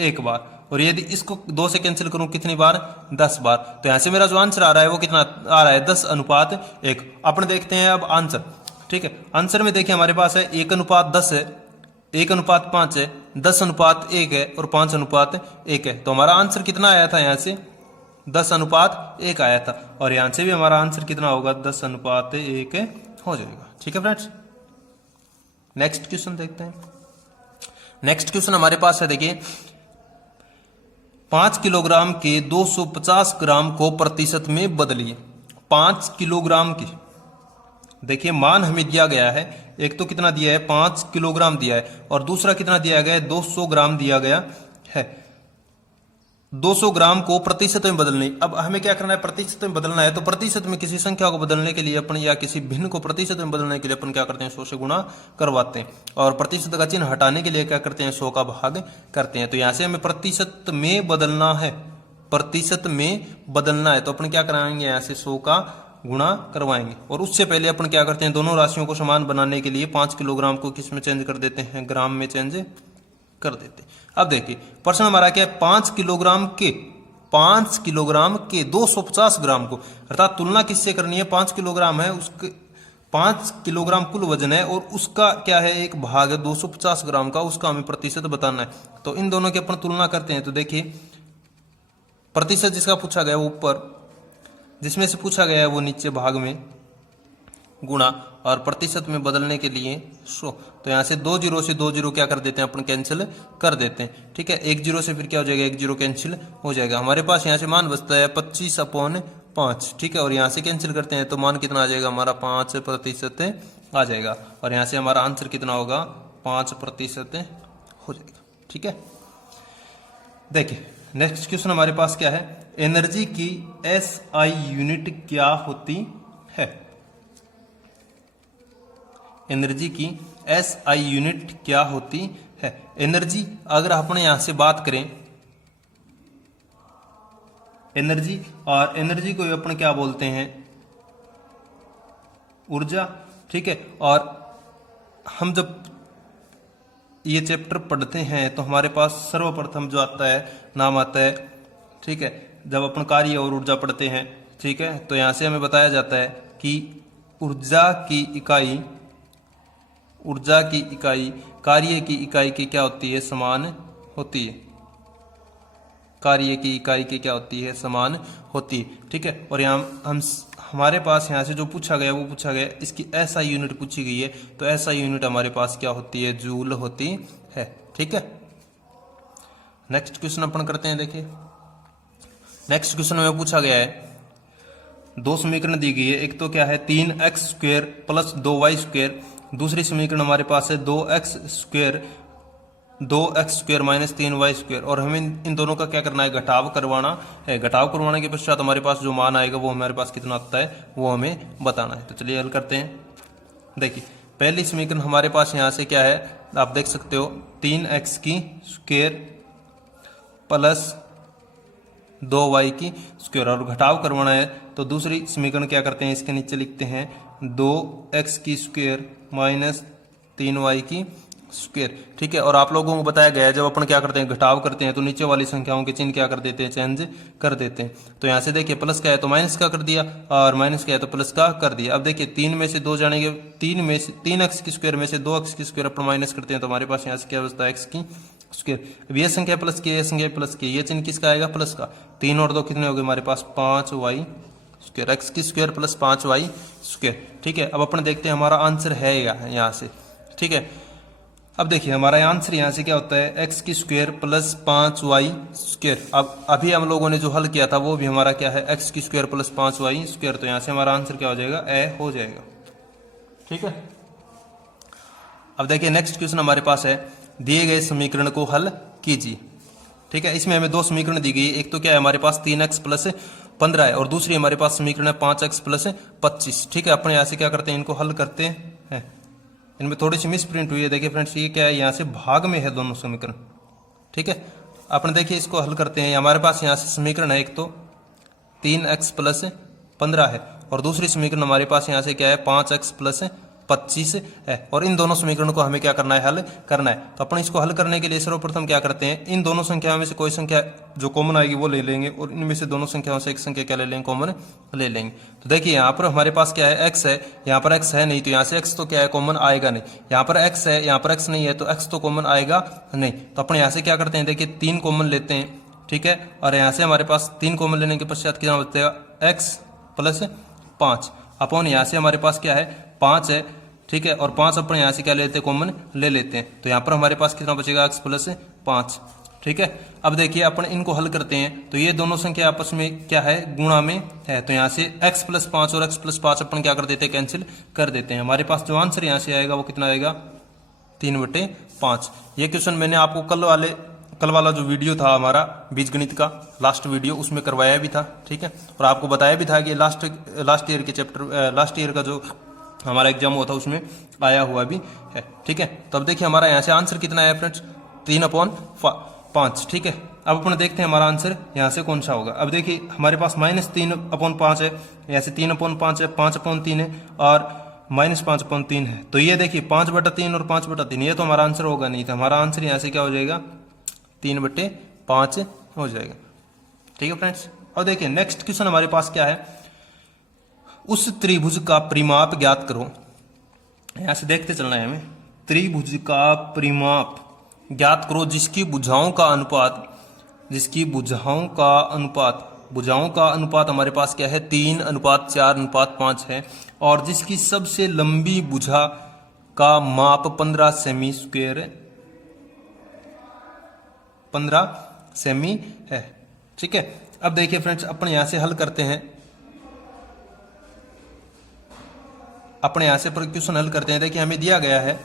1 बार, और यदि इसको 2 से कैंसिल करूं कितनी बार, 10 बार। तो यहां से मेरा जो आंसर आ रहा है वो कितना आ रहा है, 10:1। अपन देखते हैं अब आंसर। ठीक है, आंसर में देखिए हमारे पास है 1:10 है, 1:5 है, 10:1 है और 5:1 है। तो हमारा आंसर कितना आया था, यहां से 10:1 आया था, और यहां से भी हमारा आंसर कितना होगा, 10:1 हो जाएगा। ठीक है फ्रेंड्स, नेक्स्ट क्वेश्चन देखते हैं। नेक्स्ट क्वेश्चन हमारे पास है, देखिए 5 किलोग्राम के 250 ग्राम को प्रतिशत में बदलिए। 5 किलोग्राम की देखिए मान हमें दिया गया है, एक तो कितना दिया है, 5 किलोग्राम दिया है, और दूसरा कितना दिया गया है, 200 ग्राम दिया गया है। 200 ग्राम को प्रतिशत में बदलने, अब हमें क्या करना है, प्रतिशत में बदलना है। तो प्रतिशत में किसी संख्या को बदलने के लिए अपन, या किसी भिन्न को प्रतिशत में बदलने के लिए अपन क्या करते हैं, 100 से गुणा करवाते हैं, और प्रतिशत का चिन्ह हटाने के लिए क्या करते हैं, 100 का भाग करते हैं। तो यहां से हमें प्रतिशत में बदलना है, प्रतिशत में बदलना है, तो अपन क्या कराएंगे, यहां से 100 का गुणा करवाएंगे। और उससे पहले अपन क्या करते हैं, दोनों राशियों को समान बनाने के लिए 5 किलोग्राम को किस में चेंज कर देते हैं, ग्राम में चेंज कर देते हैं। अब देखिए प्रश्न हमारा क्या है, 5 किलोग्राम के 250 ग्राम को, अर्थात तुलना किससे करनी है, 5 किलोग्राम है, उसके 5 किलोग्राम कुल वजन है, और उसका क्या है, एक भाग है 250 ग्राम का, उसका हमें प्रतिशत बताना है। तो इन दोनों की अपन तुलना करते हैं। तो देखिए प्रतिशत जिसका पूछा गया वो ऊपर, जिसमें से पूछा गया है वो नीचे भाग में गुणा, और प्रतिशत में बदलने के लिए 100। तो यहां से 2 जीरो से 2 जीरो क्या कर देते हैं, अपन कैंसिल कर देते हैं। ठीक है, 1 जीरो से फिर क्या हो जाएगा, 1 जीरो कैंसिल हो जाएगा। हमारे पास यहां से मान बचता है 25/5। ठीक है, और यहां से कैंसिल करते हैं तो मान कितना आ जाएगा, हमारा 5% आ जाएगा, और यहां से हमारा आंसर कितना होगा, 5% हो जाएगा। ठीक है, देखिए नेक्स्ट क्वेश्चन हमारे पास क्या है, एनर्जी की SI यूनिट क्या होती है। एनर्जी की SI यूनिट क्या होती है। एनर्जी अगर अपन यहां से बात करें, एनर्जी, और एनर्जी को अपन क्या बोलते हैं, ऊर्जा। ठीक है, और हम जब ये चैप्टर पढ़ते हैं तो हमारे पास सर्वप्रथम जो आता है, नाम आता है, ठीक है, जब अपन कार्य और ऊर्जा पढ़ते हैं, ठीक है, तो यहां से हमें बताया जाता है कि ऊर्जा की इकाई कार्य की इकाई की क्या होती है, समान होती है। कार्य की इकाई की क्या होती है, समान होती है। ठीक है, और यहाँ हमारे पास यहाँ से जो पूछा गया वो पूछा गया, इसकी SI यूनिट पूछी गई है, तो SI यूनिट हमारे पास क्या होती है, जूल होती है। ठीक है, नेक्स्ट क्वेश्चन अपन करते हैं। देखिए नेक्स्ट क्वेश्चन में पूछा गया है, 2 समीकरण दी गई है, एक तो क्या है 3x² + 2y², दूसरी समीकरण हमारे पास है 2x² - 3y², और हमें इन दोनों का क्या करना है, घटाव करवाना है। घटाव करवाने के पश्चात हमारे पास जो मान आएगा वो हमारे पास कितना आता है वो हमें बताना है। तो चलिए हल करते हैं। देखिए पहली समीकरण हमारे पास यहाँ से क्या है, आप देख सकते हो 3x² + 2y², और घटाव करवाना है तो दूसरी समीकरण क्या करते हैं, इसके नीचे लिखते हैं 2x² - 3y²। ठीक है, और आप लोगों को बताया गया है जब अपन क्या करते हैं, घटाव करते हैं तो नीचे वाली संख्याओं के चिन्ह क्या कर देते हैं, चेंज कर देते हैं। तो यहाँ से देखिए प्लस का है तो माइनस का कर दिया, और माइनस का है तो प्लस का कर दिया। अब देखिए 3 में से 2 जानेंगे, 3x² में से 2x² अपन माइनस करते हैं तो हमारे पास यहाँ से क्या बचता है, x²। अब ये संख्या प्लस की, ये संख्या प्लस की, ये चिन्ह किसका आएगा, प्लस का। 3 और 2 कितने हो गए हमारे पास, 5y², x² + 5y²। ठीक है, अब अपन देखते हैं हमारा आंसर है यहाँ से। ठीक है, अब देखिए हमारा आंसर यहाँ से क्या होता है, x² + 5y²। अब अभी हम लोगों ने जो हल किया था वो भी हमारा क्या है, x² + 5y²। तो यहाँ से हमारा आंसर क्या हो जाएगा, ए हो जाएगा। ठीक है, अब देखिए नेक्स्ट क्वेश्चन हमारे पास है, दिए गए समीकरण को हल कीजिए। ठीक है, इसमें हमें 2 समीकरण दी गई है, एक तो क्या है हमारे पास 3x + 15 है, और दूसरी हमारे पास समीकरण है 5x + 25। ठीक है, अपने यहाँ से क्या करते हैं, इनको हल करते हैं। इनमें थोड़ी सी मिस प्रिंट हुई है। देखिए फ्रेंड्स, ये क्या है, यहाँ से भाग में है दोनों समीकरण। ठीक है, अपन देखिए इसको हल करते हैं। हमारे पास यहाँ से समीकरण है, एक तो 3x प्लस 15 है, और दूसरी समीकरण हमारे पास यहाँ से क्या है, 5x प्लस 25 है। और इन दोनों समीकरणों को हमें क्या करना है, हल करना है। तो अपन इसको हल करने के लिए सर्वप्रथम क्या करते हैं, इन दोनों संख्याओं में से कोई संख्या जो कॉमन आएगी वो ले लेंगे, और इनमें से दोनों संख्याओं से एक संख्या क्या ले लेंगे, कॉमन ले लेंगे। तो देखिए यहाँ पर हमारे पास क्या है, x है, यहाँ पर x है नहीं, तो यहाँ से x तो क्या है, कॉमन आएगा नहीं। यहाँ पर x है, यहाँ पर x नहीं है, तो x तो कॉमन आएगा नहीं। तो अपन यहाँ से क्या करते हैं, देखिए 3 कॉमन लेते हैं। ठीक है, और यहाँ से हमारे पास 3 कॉमन लेने के पश्चात कितना बचेगा, x प्लस 5 अपॉन यहाँ से हमारे पास क्या है, 5 है। ठीक है, और 5 अपन यहाँ से क्या लेते हैं, कॉमन ले लेते हैं। तो यहाँ पर हमारे पास कितना बचेगा, x प्लस 5। ठीक है, अब देखिए अपन इनको हल करते हैं, तो ये दोनों संख्या आपस में क्या है, गुणा में है। तो यहाँ से x प्लस 5 और x प्लस 5 अपन क्या कर देते हैं, कैंसिल कर देते हैं। हमारे पास जो आंसर यहाँ से आएगा वो कितना आएगा, 3/5। ये क्वेश्चन मैंने आपको कल वाला जो वीडियो था हमारा बीजगणित का लास्ट वीडियो, उसमें करवाया भी था। ठीक है, और आपको बताया भी था कि लास्ट ईयर के चैप्टर, लास्ट ईयर का जो हमारा एग्जाम हुआ था उसमें आया हुआ भी है। ठीक है, तब देखिए हमारा यहाँ से आंसर कितना है फ्रेंड्स, 3/5। ठीक है, अब अपन देखते हैं हमारा आंसर यहाँ से कौन सा होगा। अब देखिए हमारे पास -3/5 है, यहाँ से 3/5 है, 5/3 है, और -5/3 है। तो ये देखिए 5/3 और 5/3, ये तो हमारा आंसर होगा नहीं। तो हमारा आंसर यहाँ से क्या हो जाएगा, 3/5 हो जाएगा। ठीक है फ्रेंड्स, और देखिए नेक्स्ट क्वेश्चन हमारे पास क्या है, उस त्रिभुज का परिमाप ज्ञात करो। यहां से देखते चलना है हमें, त्रिभुज का परिमाप ज्ञात करो जिसकी भुजाओं का अनुपात हमारे पास क्या है, 3:4:5 है, और जिसकी सबसे लंबी भुजा का माप 15 सेमी स्क्वायर 15 सेमी है। ठीक है, अब देखिए फ्रेंड्स, अपन यहां से हल करते हैं, अपने यहां से क्वेश्चन हल करते हैं। देखिए हमें दिया गया है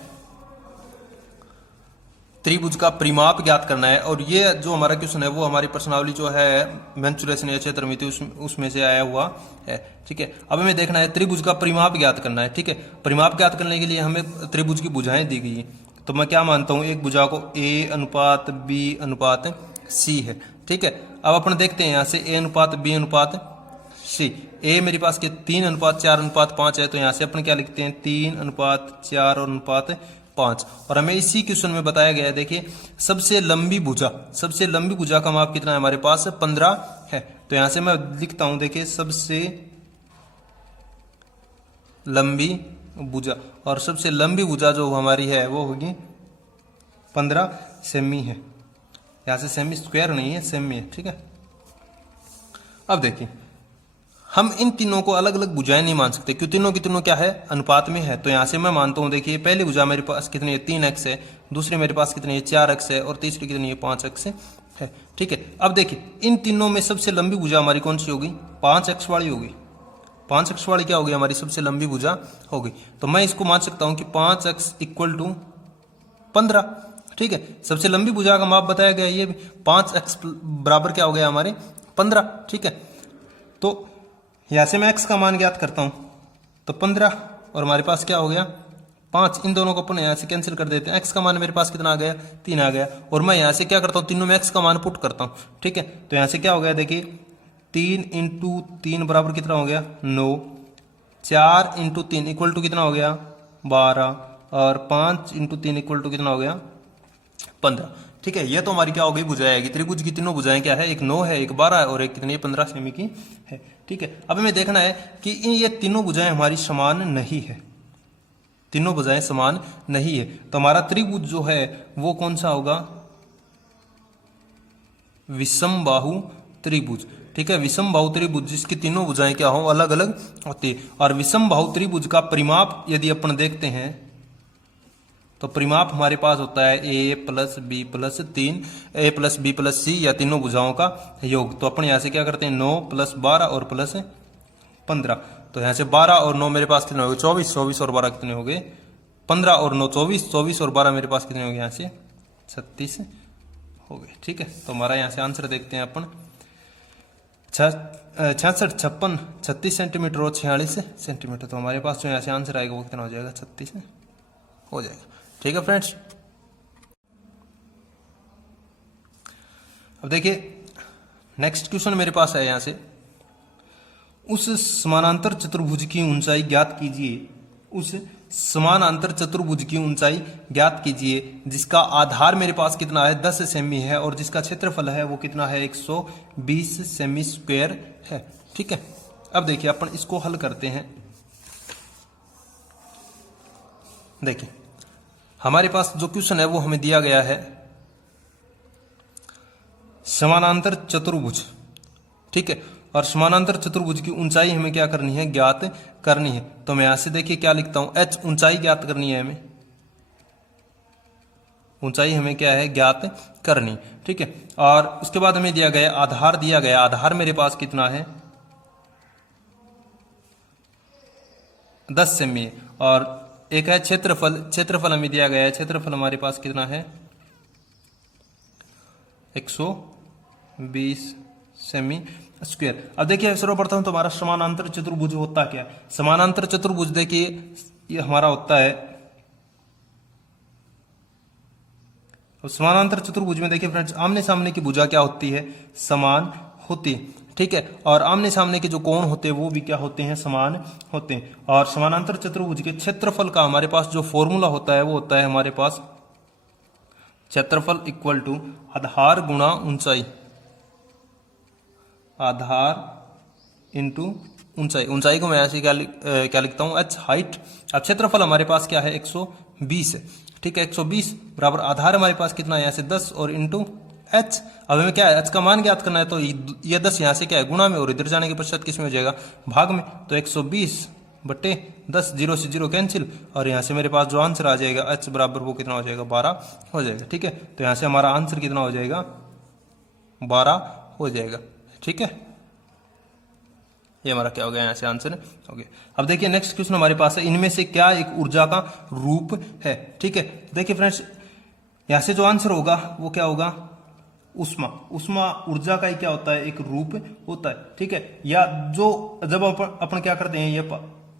त्रिभुज का परिमाप ज्ञात करना है, और ये जो हमारा क्वेश्चन है वो हमारी प्रश्नावली जो है मेंसुरेशन या क्षेत्रमिति उसमें से आया हुआ है। ठीक है, अब हमें देखना है त्रिभुज का परिमाप ज्ञात करना है। ठीक है, परिमाप ज्ञात करने के लिए हमें त्रिभुज की भुजाएं दी गई है। तो मैं क्या मानता हूं, एक भुजा को A/B/C है। ठीक है, अब अपन देखते हैं यहाँ से A/B/C। ए मेरे पास के 3:4:5 है, तो यहाँ से अपन क्या लिखते हैं, 3:4:5। और हमें इसी क्वेश्चन में बताया गया है, देखिए सबसे लंबी भुजा का माप कितना है हमारे पास, 15 है। तो यहाँ से मैं लिखता हूं, देखिए सबसे लंबी भुजा, और सबसे लंबी भुजा जो हमारी है वो होगी 15 सेमी है। यहाँ से सेमी स्क्वायर नहीं है, सेमी है। ठीक है, अब देखिए हम इन तीनों को अलग अलग भुजाएं नहीं मान सकते, क्योंकि तीनों की तीनों क्या है, अनुपात में है। तो यहाँ से मैं मानता हूँ, देखिए पहली भुजा मेरे पास कितनी है, 3x है, दूसरी मेरे पास कितनी है, 4x है, और तीसरी कितनी है, 5x है। ठीक है, अब देखिए इन तीनों में सबसे लंबी भुजा हमारी कौन सी होगी, 5x वाली होगी। 5x वाली क्या होगी, हमारी सबसे लंबी भुजा होगी। तो मैं इसको मान सकता हूं कि 5x = 15। ठीक है, सबसे लंबी भुजा का माप बताया गया, ये 5x बराबर क्या हो गया हमारे 15। ठीक है, तो यहां से मैं x का मान ज्ञात करता हूं, तो 15 और हमारे पास क्या हो गया 5। इन दोनों को अपन यहां से कैंसिल कर देते हैं। x का मान मेरे पास कितना आ गया, 3 आ गया। और मैं यहां से क्या करता हूं, तीनों में x का मान पुट करता हूं। ठीक है, तो यहां से क्या हो गया, देखिए 3 × 3 बराबर कितना हो गया, 9। 4 × 3 इक्वल टू कितना हो गया, 12। और 5 × 3 इक्वल टू कितना हो गया, 15। ठीक है, ये तो हमारी क्या हो गई, भुजाएं आएगी। त्रिभुज की तीनों भुजाएं क्या है, एक 9 है, एक 12 है, और एक कितनी 15 सेमी की है। ठीक है, अब हमें देखना है कि ये तीनों भुजाएं हमारी समान नहीं है, तीनों भुजाएं समान नहीं है। तो हमारा त्रिभुज जो है वो कौन सा होगा, विषमबाहु त्रिभुज। ठीक है, विषमबाहु त्रिभुज जिसकी तीनों भुजाएं क्या हो, अलग अलग होती है। और विषमबाहु त्रिभुज का परिमाप यदि अपन देखते हैं तो परिमाप हमारे पास होता है a+b+3 a+b+c या तीनों भुजाओं का योग। तो अपन यहाँ से क्या करते हैं, 9 + 12 और +15। तो यहाँ से 12 और 9 मेरे पास कितने हो गए, 24। 24 और 12 कितने हो गए, 15 और 9 24। 24 और 12 मेरे पास कितने हो गए, यहाँ से 36 हो गए। ठीक है, तो हमारा यहाँ से आंसर देखते हैं अपन, 66, 56, 36 सेंटीमीटर और 46 सेंटीमीटर। तो हमारे पास जो यहाँ से आंसर आएगा वो कितना हो जाएगा, 36 हो जाएगा। ठीक है फ्रेंड्स, अब देखिए नेक्स्ट क्वेश्चन मेरे पास है यहाँ से, उस समानांतर चतुर्भुज की ऊंचाई ज्ञात कीजिए। उस समानांतर चतुर्भुज की ऊंचाई ज्ञात कीजिए जिसका आधार मेरे पास कितना है 10 सेमी है और जिसका क्षेत्रफल है वो कितना है 120 सेमी स्क्वायर है। ठीक है, अब देखिए अपन इसको हल करते हैं। देखिए हमारे पास जो क्वेश्चन है वो हमें दिया गया है समानांतर चतुर्भुज। ठीक है, और समानांतर चतुर्भुज की ऊंचाई हमें क्या करनी है, ज्ञात करनी है। तो मैं यहां से देखिए क्या लिखता हूं, h ऊंचाई ज्ञात करनी है हमें, ऊंचाई हमें क्या है ज्ञात करनी। ठीक है, और उसके बाद हमें दिया गया आधार, दिया गया आधार मेरे पास कितना है 10 सेमी, और एक है क्षेत्रफल, क्षेत्रफल हमें दिया गया है, क्षेत्रफल हमारे पास कितना है 120 सेमी स्क्वायर। अब देखिए सर्वप्रथम तो हमारा समानांतर चतुर्भुज होता क्या है, समानांतर चतुर्भुज देखिए ये हमारा होता है, समानांतर चतुर्भुज में देखिए फ्रेंड्स आमने सामने की भुजा क्या होती है, समान होती है। ठीक है, और आमने सामने के जो कोण होते हैं वो भी क्या होते हैं, समान होते हैं। और समानांतर चतुर्भुज के क्षेत्रफल का हमारे पास जो फॉर्मूला होता है वो होता है हमारे पास क्षेत्रफल इक्वल टू आधार गुणा ऊंचाई, आधार इंटू ऊंचाई। ऊंचाई को मैं ऐसे क्या लिखता हूं h हाइट। अब क्षेत्रफल हमारे पास क्या है 120 है। ठीक है, 120 बराबर आधार हमारे पास कितना है यहाँ से 10 और इंटू h। अब हमें क्या है h का मान ज्ञात करना है, तो ये 10 यहाँ से क्या है गुणा में और इधर जाने के पश्चात किस में हो जाएगा, भाग में। तो 120 बटे 10, 0 से 0 कैंसिल, और यहाँ से मेरे पास जो आंसर आ जाएगा h बराबर वो कितना हो जाएगा 12 हो जाएगा। ठीक है, तो यहाँ से हमारा आंसर कितना हो जाएगा 12 हो जाएगा। ठीक है, ये हमारा क्या हो गया यहाँ से आंसर हो गया। अब देखिए नेक्स्ट क्वेश्चन हमारे पास है, इनमें से क्या एक ऊर्जा का रूप है। ठीक है, देखिए फ्रेंड्स यहाँ से जो आंसर होगा वो क्या होगा, उष्मा। उष्मा ऊर्जा का ही क्या होता है, एक रूप होता है। ठीक है, या जो जब अपन क्या करते हैं,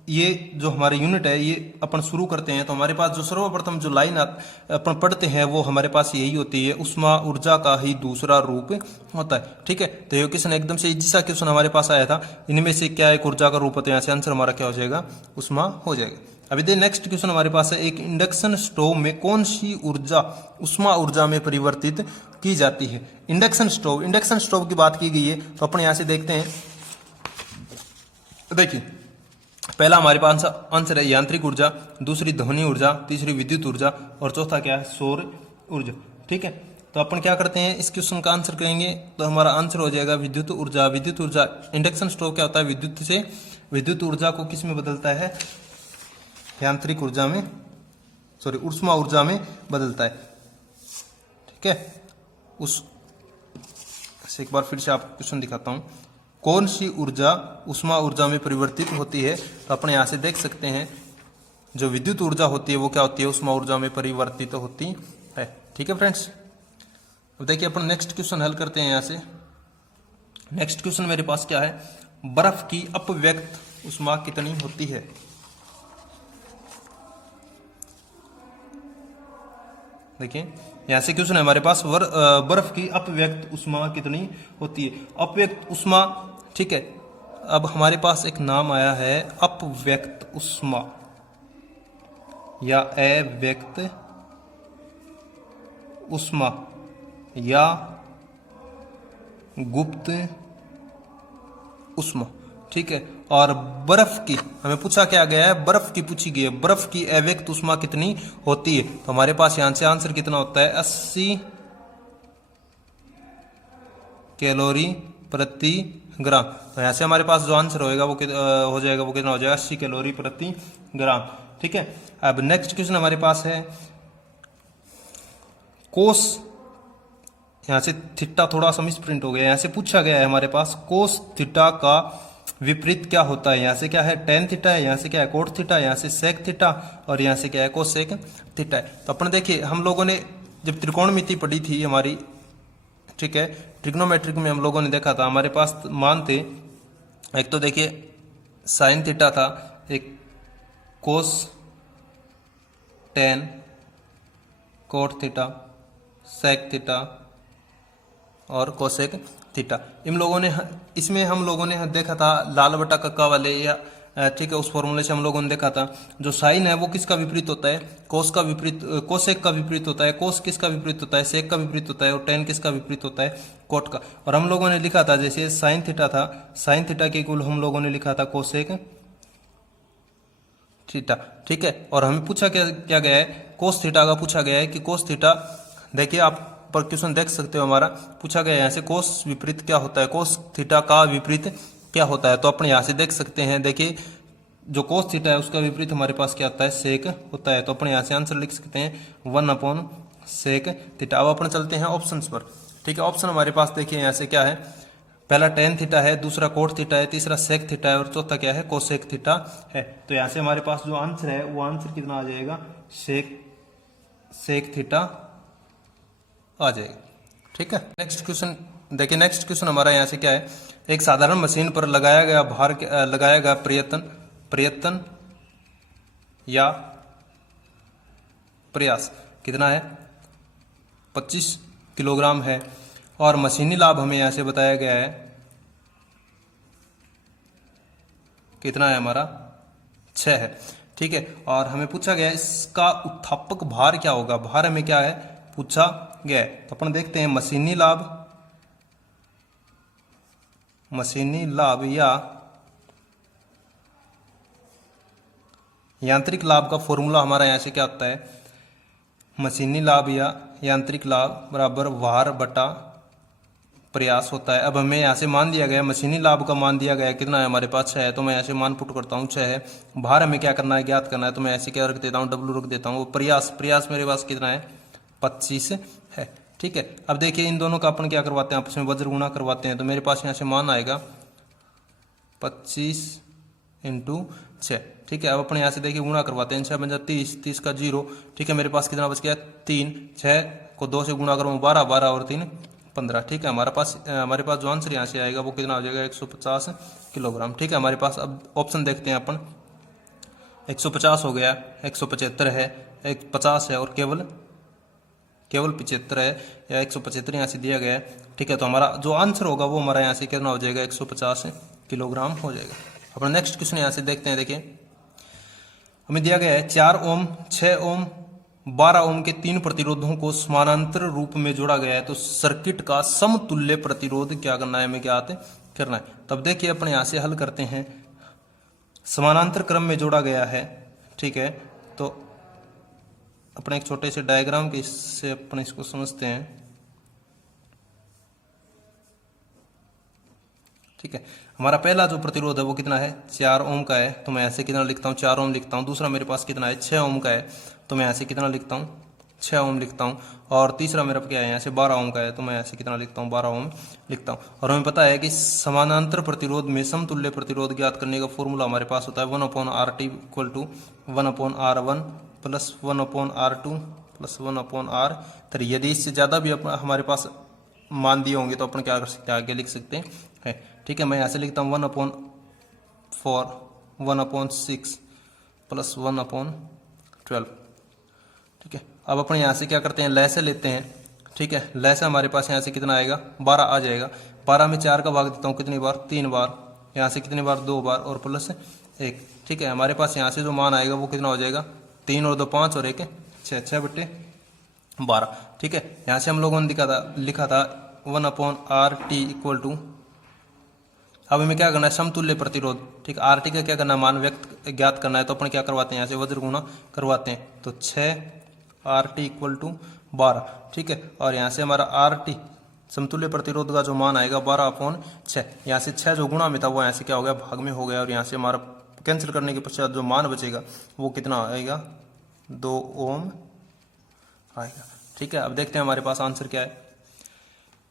ये जो हमारे यूनिट है ये अपन शुरू करते हैं तो हमारे पास जो सर्वप्रथम जो लाइन अपन पढ़ते हैं वो हमारे पास यही होती है, उष्मा ऊर्जा का ही दूसरा रूप होता है। ठीक है, तो ये क्वेश्चन एकदम से इजी सा क्वेश्चन हमारे पास आया था, इनमें से क्या एक ऊर्जा का रूप होता है, यहाँ से आंसर हमारा क्या हो जाएगा, उष्मा हो जाएगा। अभी देखिए नेक्स्ट क्वेश्चन हमारे पास है, एक इंडक्शन स्टोव में कौन सी ऊर्जा उष्मा ऊर्जा में परिवर्तित की जाती है। इंडक्शन स्टोव, इंडक्शन स्टोव की बात की गई है तो अपन यहाँ से देखते हैं। देखिए पहला हमारे पास आंसर है यांत्रिक ऊर्जा, दूसरी ध्वनि ऊर्जा, तीसरी विद्युत ऊर्जा और चौथा क्या है, सौर ऊर्जा। ठीक है, तो अपन क्या करते हैं इस क्वेश्चन का आंसर करेंगे तो हमारा आंसर हो जाएगा विद्युत ऊर्जा। विद्युत ऊर्जा, इंडक्शन स्टोव क्या होता है, विद्युत से विद्युत ऊर्जा को किस में बदलता है, यांत्रिक ऊर्जा में, सॉरी उष्मा ऊर्जा में बदलता है। ठीक है, एक बार फिर से आपको क्वेश्चन दिखाता हूं, कौन सी ऊर्जा उष्मा ऊर्जा में परिवर्तित होती है, तो अपने यहां से देख सकते हैं जो विद्युत ऊर्जा होती है वो क्या होती है, उष्मा ऊर्जा में परिवर्तित होती है। ठीक है फ्रेंड्स, अब देखिए अपन नेक्स्ट क्वेश्चन हल करते हैं। यहां से नेक्स्ट क्वेश्चन मेरे पास क्या है, बर्फ की अपव्यक्त उष्मा कितनी होती है। देखिए यहां से क्वेश्चन है हमारे पास, बर्फ की अपव्यक्त उष्मा कितनी होती है। अपव्यक्त उष्मा, ठीक है, अब हमारे पास एक नाम आया है अपव्यक्त उष्मा या अव्यक्त उष्मा या गुप्त उष्मा। ठीक है, और बर्फ की हमें पूछा क्या गया है, बर्फ की पूछी गई है, बर्फ की अव्यक्त उष्मा कितनी होती है। तो हमारे पास यहां से आंसर कितना होता है, 80 कैलोरी प्रति ग्राम। तो यहां से हमारे पास जो आंसर होएगा वो हो जाएगा, वो कितना हो जाएगा, 80 कैलोरी प्रति ग्राम। ठीक है, अब नेक्स्ट क्वेश्चन हमारे पास है कोस, यहां से थीटा थोड़ा सा मिसप्रिंट हो गया, यहां से पूछा गया है हमारे पास कोस थीटा का विपरीत क्या होता है। यहां से क्या है, टेन थीटा है, यहां से क्या है, कोट थीटा, यहां से सेक थीटा और यहां से क्या है, कोसेक थीटा है। तो अपन देखिए हम लोगों ने जब त्रिकोणमिति पढ़ी थी हमारी, ठीक है, ट्रिग्नोमेट्रिक में हम लोगों ने देखा था हमारे पास मान थे, एक तो देखिए साइन थीटा था, एक cos tan, cot theta, sec theta और कोसेक थीटा। इन लोगों ने, इसमें हम लोगों ने देखा था लाल बटा कक्का वाले, या ठीक है, उस फॉर्मूले से हम लोगों ने देखा था जो साइन है वो किसका विपरीत होता है, कोस का विपरीत, कोसेक का विपरीत होता है, कोस किसका विपरीत होता है, सेक का विपरीत होता है, और टेन किसका विपरीत होता है, कोट का। और हम लोगों ने लिखा था जैसे साइन थीटा था, साइन थीटा के इक्वल हम लोगों ने लिखा था कोसेक थीटा, ठीक है। और हमें पूछा क्या गया है, कोस थीटा का पूछा गया है कि कोस थीटा, देखिए आप पर क्वेश्चन देख सकते हो, हमारा पूछा गया है यहाँ से कोस विपरीत क्या होता है, कोस थीटा का विपरीत क्या होता है। तो अपन यहाँ से देख सकते हैं, देखिए जो कोस थीटा है उसका विपरीत हमारे पास क्या होता है, सेक होता है। तो अपन यहाँ से आंसर लिख सकते हैं 1/सेक थीटा। अब अपन चलते हैं ऑप्शन पर, ठीक है। ऑप्शन हमारे पास देखिए यहाँ से क्या है, पहला टेन थीटा है, दूसरा कोट थीटा है, तीसरा सेक थीटा है और चौथा क्या है, कोसेक थीटा है। तो यहाँ से हमारे पास जो आंसर है वो आंसर कितना आ जाएगा, सेक थीटा आ जाएगा, ठीक है। नेक्स्ट क्वेश्चन देखिए, नेक्स्ट क्वेश्चन हमारा यहाँ से क्या है, एक साधारण मशीन पर लगाया गया भार, लगाया गया प्रयत्न या प्रयास कितना है, 25 किलोग्राम है, और मशीनी लाभ हमें यहाँ से बताया गया है कितना है, हमारा 6 है, ठीक है। और हमें पूछा गया है इसका उत्थापक भार क्या होगा, भार हमें क्या है पूछा गया है। तो अपन देखते हैं मशीनी लाभ या यांत्रिक लाभ का फॉर्मूला हमारा यहाँ से क्या होता है, मशीनी लाभ या यांत्रिक लाभ बराबर भार बटा प्रयास होता है। अब हमें यहाँ से मान दिया गया, मशीनी लाभ का मान दिया गया कितना है, हमारे पास 6 है। तो मैं यहाँ से मान पुट करता हूँ 6 है। भार हमें क्या करना है, ज्ञात करना है। तो मैं ऐसे क्या रख देता हूँ, W रख देता हूँ। प्रयास मेरे पास कितना है, 25 है, ठीक है। अब देखिए इन दोनों का अपन क्या करवाते हैं, आपस में वज्र गुणा करवाते हैं। तो मेरे पास यहाँ से मान आएगा 25 × 6, ठीक है। अब अपने यहाँ से देखिए गुणा करवाते हैं, 6 बन जाए 30, 30 का 0, ठीक है। मेरे पास कितना बच गया 3, 6 को 2 से गुणा करूँ 12, 12 और 3 15, ठीक है। हमारे पास जो आंसर यहाँ से आएगा वो कितना हो जाएगा, 150 किलोग्राम, ठीक है। हमारे पास अब ऑप्शन देखते हैं अपन, 150 हो गया, 175 है, 50 है और केवल 75 है, या 175 यहाँ से दिया गया है, ठीक है। तो हमारा जो आंसर होगा वो हमारा यहाँ से कितना हो जाएगा, 150 किलोग्राम हो जाएगा। अपना नेक्स्ट क्वेश्चन यहाँ से देखते हैं। देखिए हमें दिया गया है 4 ओम, 6 ओम, 12 ओम के 3 प्रतिरोधों को समानांतर रूप में जोड़ा गया है। तो सर्किट का समतुल्य प्रतिरोध क्या करना है, हमें ज्ञात करना है। तब देखिए अपन यहाँ से हल करते हैं, समानांतर क्रम में जोड़ा गया है, ठीक है। तो अपने एक छोटे से डायग्राम के इससे अपन इसको समझते हैं, ठीक है। हमारा पहला जो प्रतिरोध है वो कितना है, 4 ओम का है। तो मैं ऐसे कितना लिखता हूँ, 4 ओम लिखता हूँ। दूसरा मेरे पास कितना है, 6 ओम का है। तो मैं ऐसे कितना लिखता हूँ, 6 ओम लिखता हूँ। और तीसरा मेरा क्या है, यहाँ से 12 ओम का है। तो मैं ऐसे कितना लिखता हूँ, 12 ओम लिखता हूँ। और हमें पता है कि समानांतर प्रतिरोध में समतुल्य प्रतिरोध ज्ञात करने का फॉर्मूला हमारे पास होता है 1/RT = 1/R1 + 1/R2 + 1/R3। यदि इससे ज़्यादा भी हमारे पास मान दिए होंगे तो अपन क्या कर सकते हैं, आगे लिख सकते हैं, ठीक है। मैं यहाँ से लिखता हूँ 1/4 1/6 + 1/12, ठीक है। अब अपन यहाँ से क्या करते हैं, लय से लेते हैं, ठीक है। लय से हमारे पास यहाँ से कितना आएगा, 12 आ जाएगा। 12 में 4 का भाग देता हूँ कितनी बार, 3 बार। यहाँ से कितनी बार, 2 बार और +1, ठीक है। हमारे पास यहाँ से जो मान आएगा वो कितना हो जाएगा, 3 और 2 5 और 1 6, 6/12, ठीक है। यहाँ से हम लोगों ने लिखा था 1/RT = अब हमें क्या करना है, समतुल्य प्रतिरोध, ठीक। RT का क्या करना है, मान ज्ञात करना है। तो अपन क्या करवाते हैं, यहाँ से वज्र गुणा करवाते हैं। तो 6RT = 12, ठीक है। और यहाँ से हमारा RT समतुल्य प्रतिरोध का जो मान आएगा 12/6। यहाँ से 6 जो गुणा में था वो यहाँ से क्या हो गया, भाग में हो गया। और यहाँ से हमारा कैंसिल करने के पश्चात जो मान बचेगा वो कितना आएगा, 2 ओम आएगा, ठीक है। अब देखते हैं हमारे पास आंसर क्या है।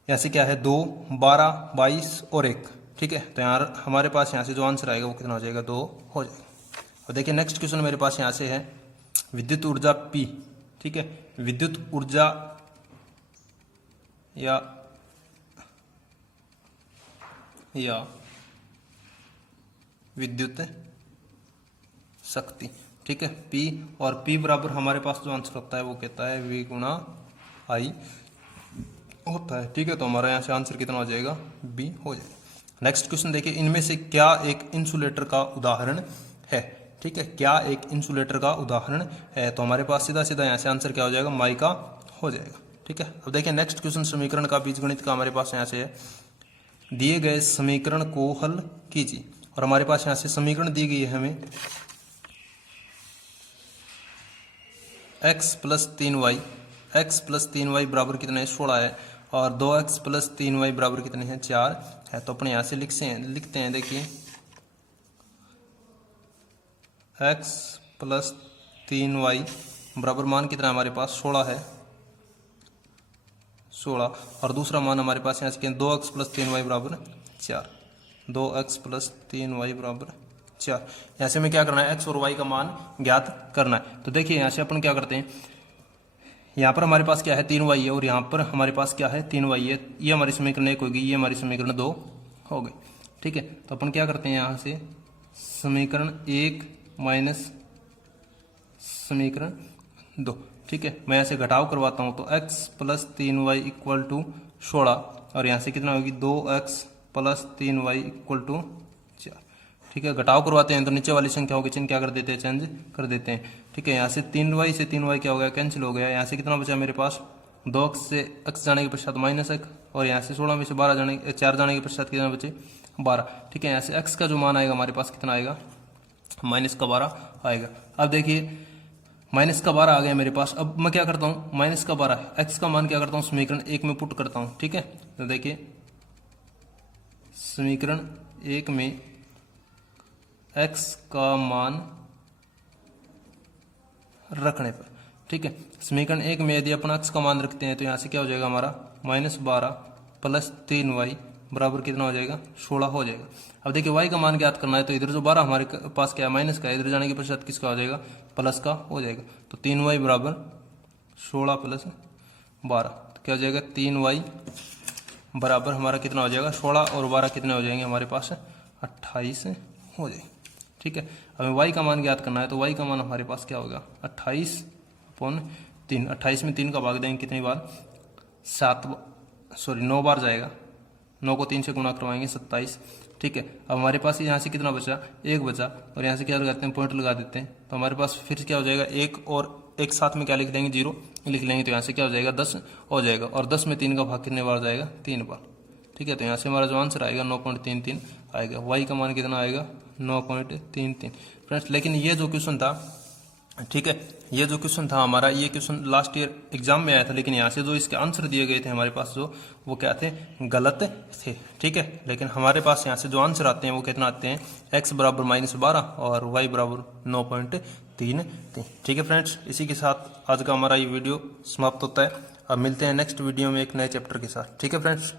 यहाँ से क्या है, 2, 12, 22 और 1, ठीक है। तो यहाँ हमारे पास यहाँ से जो आंसर आएगा वो कितना हो जाएगा, 2 हो जाएगा। और देखिए नेक्स्ट क्वेश्चन मेरे पास यहाँ से है, विद्युत ऊर्जा P, ठीक है। विद्युत ऊर्जा या विद्युत शक्ति, ठीक है, P, और P बराबर हमारे पास जो आंसर होता है वो कहता है V गुणा I होता है। ठीक है, तो हमारा यहाँ से आंसर कितना हो जाएगा, B हो जाएगा। नेक्स्ट क्वेश्चन देखिए, इनमें से क्या एक इंसुलेटर का उदाहरण है। ठीक है, क्या एक इंसुलेटर का उदाहरण है, तो हमारे पास सीधा सीधा यहाँ से आंसर क्या हो जाएगा, माइका हो जाएगा। ठीक है, अब देखिए नेक्स्ट क्वेश्चन समीकरण का बीजगणित का हमारे पास यहाँ से है, दिए गए समीकरण को हल कीजिए, और हमारे पास यहाँ से समीकरण दी गई है हमें x plus 3y, x plus 3y बराबर कितने हैं, 16 है, और 2x प्लस 3y बराबर कितने हैं, 4 है। तो अपने यहाँ से लिखते हैं देखिए x प्लस 3y बराबर मान कितना है हमारे पास, 16 है, 16, और दूसरा मान हमारे पास यहाँ से 2x प्लस 3y बराबर 4, 2x प्लस 3y बराबर 4। यहाँ से हमें क्या करना है, x और y का मान ज्ञात करना है। तो देखिए यहाँ से अपन क्या करते हैं, यहाँ पर हमारे पास क्या है, 3y है, और यहाँ पर हमारे पास क्या है, 3y है। ये हमारी समीकरण 1 होगी, ये हमारी समीकरण 2 हो गई। ठीक है, तो अपन क्या करते हैं, यहाँ से समीकरण 1 माइनस समीकरण 2। ठीक है, मैं यहाँ से घटाव करवाता हूँ, तो x plus 3y equal to 16, और यहाँ से कितना होगी, 2x plus 3y equal to 4। ठीक है, घटाव करवाते हैं तो नीचे वाली संख्याओं के चिन्ह क्या कर देते हैं, चेंज कर देते हैं। ठीक है, यहाँ से 3y से 3y क्या हो गया, कैंसिल हो गया। यहाँ से कितना बचा मेरे पास, 2x से x जाने के पश्चात माइनस x, और यहाँ से 16 में से 4 जाने के पश्चात कितना बचे, 12। ठीक है, यहाँ से x का जो मान आएगा हमारे पास कितना आएगा, माइनस का 12 आएगा। अब देखिए माइनस का 12 आ गया मेरे पास। अब मैं क्या करता हूँ, माइनस का 12 x का मान क्या करता हूँ, समीकरण 1 में पुट करता हूँ। ठीक है, तो देखिए समीकरण 1 में x का मान रखने पर, ठीक है, समीकरण 1 में यदि अपन x का मान रखते हैं तो यहाँ से क्या हो जाएगा हमारा, -12 प्लस 3y बराबर कितना हो जाएगा, 16 हो जाएगा। अब देखिए y का मान ज्ञात करना है, तो इधर जो 12 हमारे पास क्या है, माइनस का, इधर जाने के पश्चात किसका हो जाएगा, प्लस का हो जाएगा। तो 3y बराबर 16 प्लस 12, तो क्या हो जाएगा, 3y बराबर हमारा कितना हो जाएगा, 16 और 12 कितने हो जाएंगे हमारे पास, 28 हो जाएंगे। ठीक है, हमें y का मान ज्ञात करना है, तो y का मान हमारे पास क्या होगा, 28/3। 28 में 3 का भाग देंगे कितनी बार, 9 बार जाएगा, 9 को 3 से गुणा करवाएंगे 27। ठीक है, अब हमारे पास यहाँ से कितना बचा, 1 बचा, और यहाँ से क्या लगाते हैं, पॉइंट लगा देते हैं, तो हमारे पास फिर क्या हो जाएगा, 1 और 1 साथ में क्या लिख देंगे, 0 लिख लेंगे, तो यहाँ से क्या हो जाएगा, 10 हो जाएगा, और 10 में 3 का भाग कितने बार जाएगा, 3 बार। ठीक है, तो यहाँ से हमारा जो आंसर आएगा 9.33 आएगा। y का मान कितना आएगा, 9.33। फ्रेंड्स, लेकिन ये जो क्वेश्चन था, ठीक है, ये जो क्वेश्चन था हमारा, ये क्वेश्चन लास्ट ईयर एग्जाम में आया था, लेकिन यहाँ से जो इसके आंसर दिए गए थे हमारे पास जो, वो क्या थे, गलत थे। ठीक है, लेकिन हमारे पास यहाँ से जो आंसर आते हैं वो कितना आते हैं, x बराबर -12 और y बराबर 9.33। ठीक है फ्रेंड्स, इसी के साथ आज का हमारा ये वीडियो समाप्त होता है। अब मिलते हैं नेक्स्ट वीडियो में एक नए चैप्टर के साथ। ठीक है फ्रेंड्स।